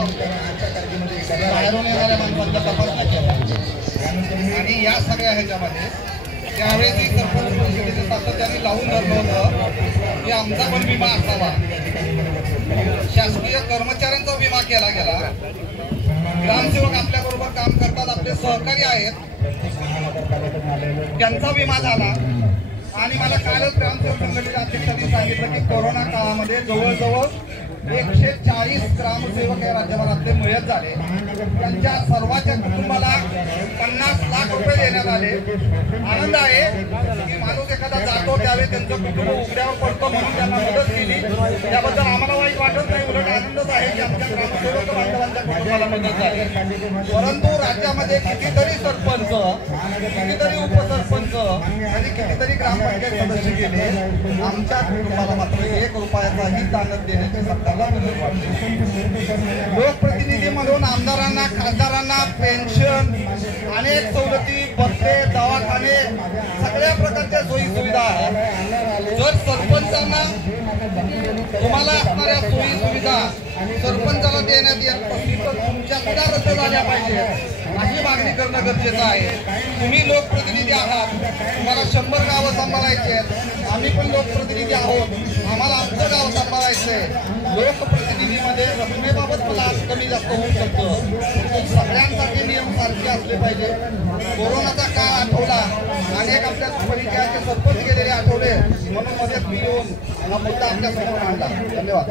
बाहेरून येणाऱ्या माणसांचा तपासण्या केला आणि या सगळ्या ह्याच्यामध्ये त्यावेळेस सरपंच परिषदेचे सातत्याने लावून धरलं होतं की आमचा पण विमा असावा, शासकीय कर्मचाऱ्यांचा विमा केला गेला, ग्रामसेवक आपल्याबरोबर काम करतात, आपले सहकारी आहेत, त्यांचा विमा झाला। आणि मला कालच ग्रामसेवक संघटनेच्या अध्यक्षांनी सांगितलं की कोरोना काळामध्ये जवळजवळ 140 ग्रामसेवक या राज्यभरातले मयत झाले, त्यांच्या सर्वांच्या कुटुंबाला 50 लाख रुपये देण्यात आले। आनंद आहे की माणूस एखादा जातो त्यावेळी त्यांचं कुटुंब उघड्यावर पडतं म्हणून त्यांना मदत केली, त्याबद्दल आम्हाला वाईट वाटत नाही, उलट आनंदच आहे की आमच्या ग्रामसेवक बांधवांच्या कुटुंबाला मदत झाली। परंतु राज्यामध्ये कितीतरी सरपंच, कितीतरी उपसरपंच आणि कितीतरी ग्रामपंचायत सदस्य गेले, आमच्या कुटुंबाला मात्र 1 रुपयाचाही दानत देण्याची सरकारला लोकप्रतिनिधी म्हणून आमदारांना, खासदारांना पेन्शन, अनेक सवलती, भत्ते, दवाखाने, सगळ्या प्रकारच्या सोयी सुविधा आहेत। जर सरपंचांना तुम्हाला असणाऱ्या सोयी सुविधा सरपंचाला देण्यात येत असतील तर तुमच्या सुद्धा रद्द झाल्या पाहिजे अशी मागणी करणं गरजेचं आहे। तुम्ही लोकप्रतिनिधी आहात, तुम्हाला 100 गावं सांभाळायची आहेत, आम्ही पण लोकप्रतिनिधी आहोत, आम्हाला आमचं गाव सांभाळायचं आहे। लोकप्रतिनिधीमध्ये रकमेबाबत मला कमी जास्त होऊ शकतं, सगळ्यांसाठी नियम सारखे असले पाहिजे। कोरोनाचा काळ आठवला, अनेक आपल्या परिचयाचे सरपंच गेलेले आठवले, म्हणून मदत मी येऊन हा मुद्दा आपल्या समोर आणला। धन्यवाद।